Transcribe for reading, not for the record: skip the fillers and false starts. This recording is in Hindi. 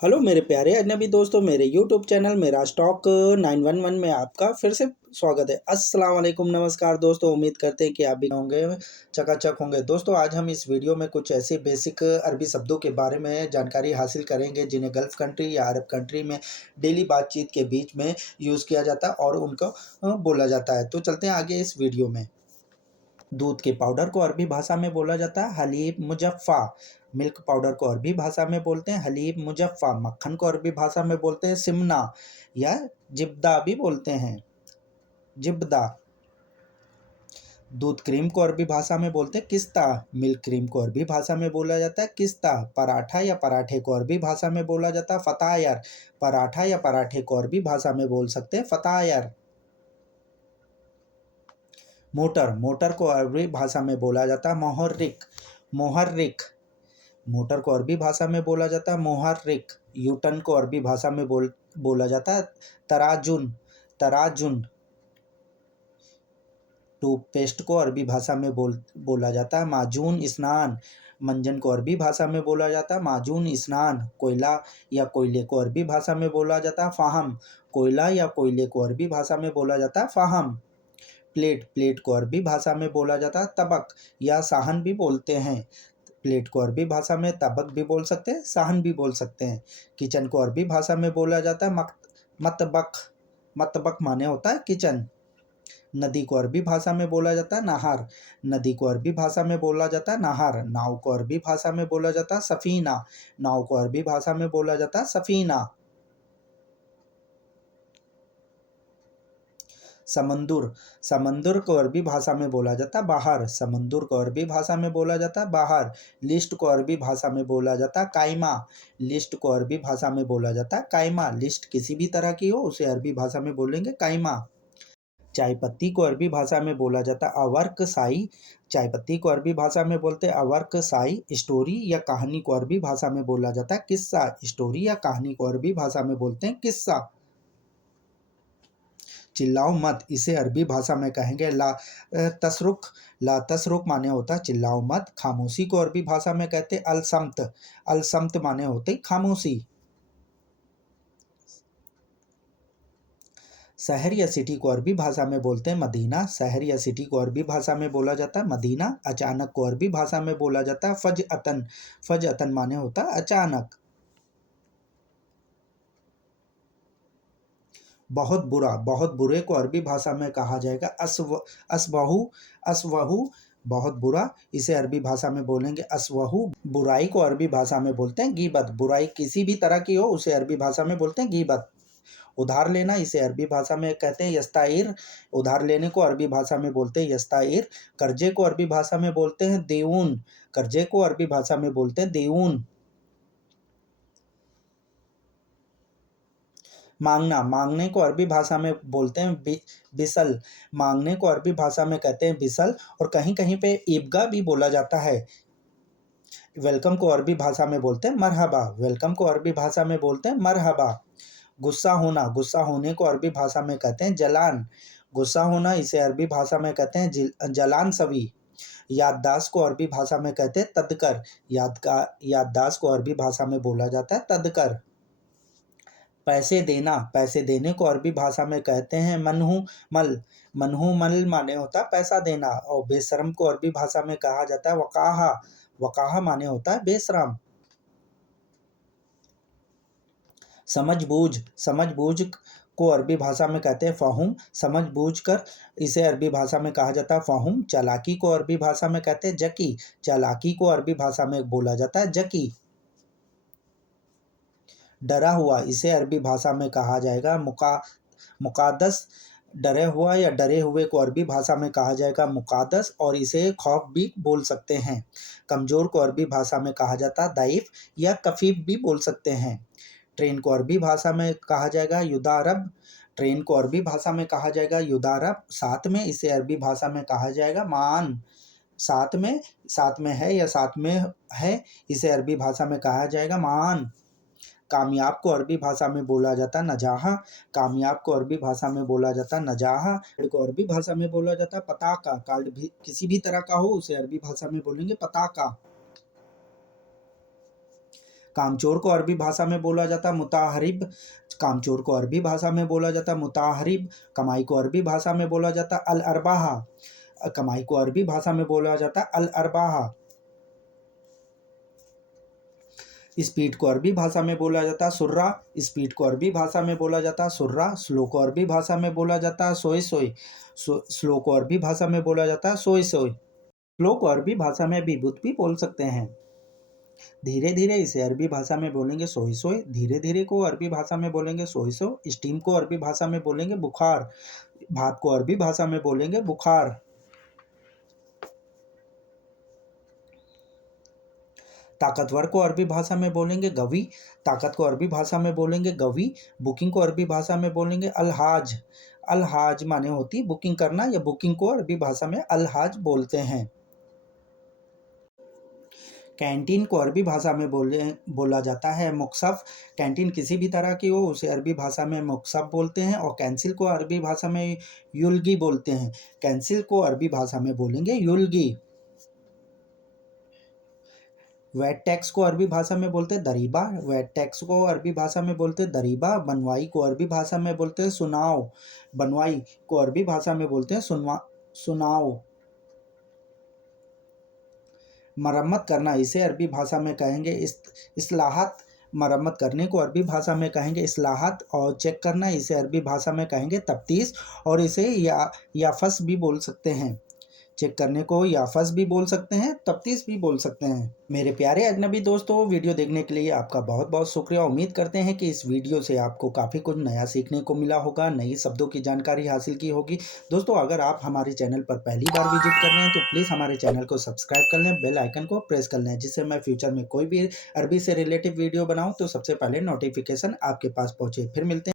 हेलो मेरे प्यारे अजनबी दोस्तों, मेरे यूट्यूब चैनल मेरा स्टॉक 911 में आपका फिर से स्वागत है। अस्सलाम वालेकुम, नमस्कार दोस्तों। उम्मीद करते हैं कि आप भी होंगे, चकाचक होंगे। दोस्तों, आज हम इस वीडियो में कुछ ऐसे बेसिक अरबी शब्दों के बारे में जानकारी हासिल करेंगे जिन्हें गल्फ़ कंट्री या अरब कंट्री में डेली बातचीत के बीच में यूज़ किया जाता है और उनको बोला जाता है। तो चलते हैं आगे इस वीडियो में। दूध के पाउडर को अरबी भाषा में बोला जाता है हलीब मुजफ्फा। मिल्क पाउडर को अरबी भाषा में बोलते हैं हलीब मुजफ्फा। मक्खन को अरबी भाषा में बोलते हैं सिमना या जिब्दा भी बोलते हैं, जिब्दा। दूध क्रीम को अरबी भाषा में बोलते हैं किस्ता। मिल्क क्रीम को अरबी भाषा में बोला जाता है किस्ता। पराठा या पराठे को अरबी भाषा में बोला जाता है फतायर। पराठा या पराठे को अरबी भाषा में बोल सकते हैं फतायर। मोटर, मोटर को अरबी भाषा में बोला जाता है मोहर्रिक। मोहर्रिक। मोटर को अरबी भाषा में बोला जाता है मोहर्रिक। यूटन को अरबी भाषा में बोला जाता है तराजुन। तराजुन। टूथपेस्ट को अरबी भाषा में बोला जाता है माजून स्नान। मंजन को अरबी भाषा में बोला जाता है माजून स्नान। कोयला या कोयले को अरबी भाषा में बोला जाता है फाहम। कोयला या कोयले को अरबी भाषा में बोला जाता है फाहम। प्लेट, प्लेट को अरबी भाषा में बोला जाता है तबक या साहन भी बोलते हैं। प्लेट को अरबी भाषा में तबक भी बोल सकते हैं, साहन भी बोल सकते हैं। किचन को अरबी भाषा में बोला जाता है मतबक। मतबक माने होता है किचन। नदी को अरबी भाषा में बोला जाता है नहर। नदी को अरबी भाषा में बोला जाता है नहर। नाव को अरबी भाषा में बोला जाता है सफीना। नाव को अरबी भाषा में बोला जाता है सफीना। समंदर, समंदर को अरबी भाषा में बोला जाता है बाहर। समंदर को अरबी भाषा में बोला जाता है बाहर। लिस्ट को अरबी भाषा में बोला जाता है कायमा। लिस्ट को अरबी भाषा में बोला जाता है कायमा। लिस्ट किसी भी तरह की हो उसे अरबी भाषा में बोलेंगे कायमा। चाय पत्ती को अरबी भाषा में बोला जाता है अवर्क साई। चाय पत्ती को अरबी भाषा में बोलते हैं अवर्क साई। स्टोरी या कहानी को अरबी भाषा में बोला जाता है किस्सा। स्टोरी या कहानी को अरबी भाषा में बोलते हैं किस्सा। चिल्लाओ मत, इसे अरबी भाषा में कहेंगे ला तसरुक। ला तसरुक माने होता है चिल्लाओ मत। खामोशी को अरबी भाषा में कहते हैं अलसमत। अलसमत माने होते हैं खामोशी। शहर या सिटी को अरबी भाषा में बोलते हैं मदीना। शहर या सिटी को अरबी भाषा में बोला जाता है मदीना। अचानक को अरबी भाषा में बोला जाता है फजअतन। फजअतन माने होता है अचानक। बहुत बुरा, बहुत बुरे को अरबी भाषा में कहा जाएगा असवहु। असवहु, बहुत बुरा, इसे अरबी भाषा में बोलेंगे असवहु। बुराई को अरबी भाषा में बोलते हैं गीबत। बुराई किसी भी तरह की हो उसे अरबी भाषा में बोलते हैं गीबत। उधार लेना, इसे अरबी भाषा में कहते हैं यस्ताइर। उधार लेने को अरबी भाषा में बोलते हैं यस्ताइर। कर्जे को अरबी भाषा में बोलते हैं देऊन। कर्जे को अरबी भाषा में बोलते हैं देऊन। मांगना, मांगने को अरबी भाषा में बोलते हैं बिसल। मांगने को अरबी भाषा में कहते हैं बिसल और कहीं कहीं पे ईबगा भी बोला जाता है। वेलकम को अरबी भाषा में बोलते हैं मरहबा। वेलकम को अरबी भाषा में बोलते हैं मरहबा। गुस्सा होना, गुस्सा होने को अरबी भाषा में कहते हैं जलान। गुस्सा होना, इसे अरबी भाषा में कहते हैं जलान सवी। याददाश्त को अरबी भाषा में कहते हैं तदकर। याददाश्त को अरबी भाषा में बोला जाता है तदकर। पैसे देना, पैसे देने को अरबी भाषा में कहते हैं मनहू मल। मनहू मल माने होता है पैसा देना। और बेशरम को अरबी भाषा में कहा जाता है वकाहा। वकाहा माने होता है बेशरम। समझबूझ, समझबूझ को अरबी भाषा में कहते हैं फ़हूम। समझबूझ कर, इसे अरबी भाषा में कहा जाता है फ़हूम। चालाकी को अरबी भाषा में कहते हैं जकी। चालाकी को अरबी भाषा में बोला जाता है जकी। डरा हुआ, इसे अरबी भाषा में कहा जाएगा मुकादस। डरे हुआ या डरे हुए को अरबी भाषा में कहा जाएगा मुकादस और इसे खौफ भी बोल सकते हैं। कमज़ोर को अरबी भाषा में कहा जाता है दईफ या कफीफ भी बोल सकते हैं। ट्रेन को अरबी भाषा में कहा जाएगा युदारब। ट्रेन को अरबी भाषा में कहा जाएगा युदारब। साथ में, इसे अरबी भाषा में कहा जाएगा मान। साथ में, साथ में है या साथ में है, इसे अरबी भाषा में कहा जाएगा मान। कामयाब को अरबी भाषा में बोला जाता है नजाहा। कामयाब को अरबी भाषा में बोला जाता है नजाहा। कार्ड को अरबी भाषा में बोला जाता है पताका। कार्ड भी किसी भी तरह का हो उसे अरबी भाषा में बोलेंगे पताका। कामचोर को अरबी भाषा में बोला जाता है मुताहरिब। कामचोर को अरबी भाषा में बोला जाता है मुताहरिब। कमाई को अरबी भाषा में बोला जाता है अल अरबाहा। कमाई को अरबी भाषा में बोला जाता है अल अरबाहा। स्पीड को अरबी भाषा में बोला जाता है सुर्रा। स्पीड को अरबी भाषा में बोला जाता है सुर्रा। स्लो को अरबी भाषा में बोला जाता है सोए सोए। स्लो को अरबी भाषा में बोला जाता है सोए सोए। स्लो को अरबी भाषा में विभुत भी बोल सकते हैं। धीरे धीरे इसे अरबी भाषा में बोलेंगे सोए सोए। धीरे धीरे को अरबी भाषा में बोलेंगे सोए सो। स्टीम को अरबी भाषा में बोलेंगे बुखार। भाप को अरबी भाषा में बोलेंगे बुखार। ताकतवर को अरबी भाषा में बोलेंगे गवी। ताकत को अरबी भाषा में बोलेंगे गवी। बुकिंग को अरबी भाषा में बोलेंगे अलहाज। अलहाज माने होती बुकिंग करना, या बुकिंग को अरबी भाषा में अलहाज बोलते हैं। कैंटीन को अरबी भाषा में बोला जाता है मुक्सफ। कैंटीन किसी भी तरह की हो उसे अरबी भाषा में मुक्सफ बोलते हैं। और कैंसिल को अरबी भाषा में युल्गी बोलते हैं। कैंसिल को अरबी भाषा में बोलेंगे युल्गी। वेट टैक्स को अरबी भाषा में बोलते हैं दरीबा। वेट टैक्स को अरबी भाषा में बोलते हैं दरीबा। बनवाई को अरबी भाषा में बोलते हैं सुनाओ। बनवाई को अरबी भाषा में बोलते हैं सुनाओ। मरम्मत करना इसे अरबी भाषा में कहेंगे इस्लाहत। मरम्मत करने को अरबी भाषा में कहेंगे इस्लाहत। और चेक करना इसे अरबी भाषा में कहेंगे तफ्तीश। और इसे याफस भी बोल सकते हैं। चेक करने को याफस भी बोल सकते हैं, तफ्तीश भी बोल सकते हैं। मेरे प्यारे अजनबी दोस्तों, वीडियो देखने के लिए आपका बहुत बहुत शुक्रिया। उम्मीद करते हैं कि इस वीडियो से आपको काफ़ी कुछ नया सीखने को मिला होगा, नई शब्दों की जानकारी हासिल की होगी। दोस्तों, अगर आप हमारे चैनल पर पहली बार विजिट कर रहे हैं तो प्लीज़ हमारे चैनल को सब्सक्राइब कर लें, बेल आइकन को प्रेस कर लें, जिससे मैं फ्यूचर में कोई भी अरबी से रिलेटिव वीडियो बनाऊँ तो सबसे पहले नोटिफिकेशन आपके पास पहुँचे। फिर मिलते हैं।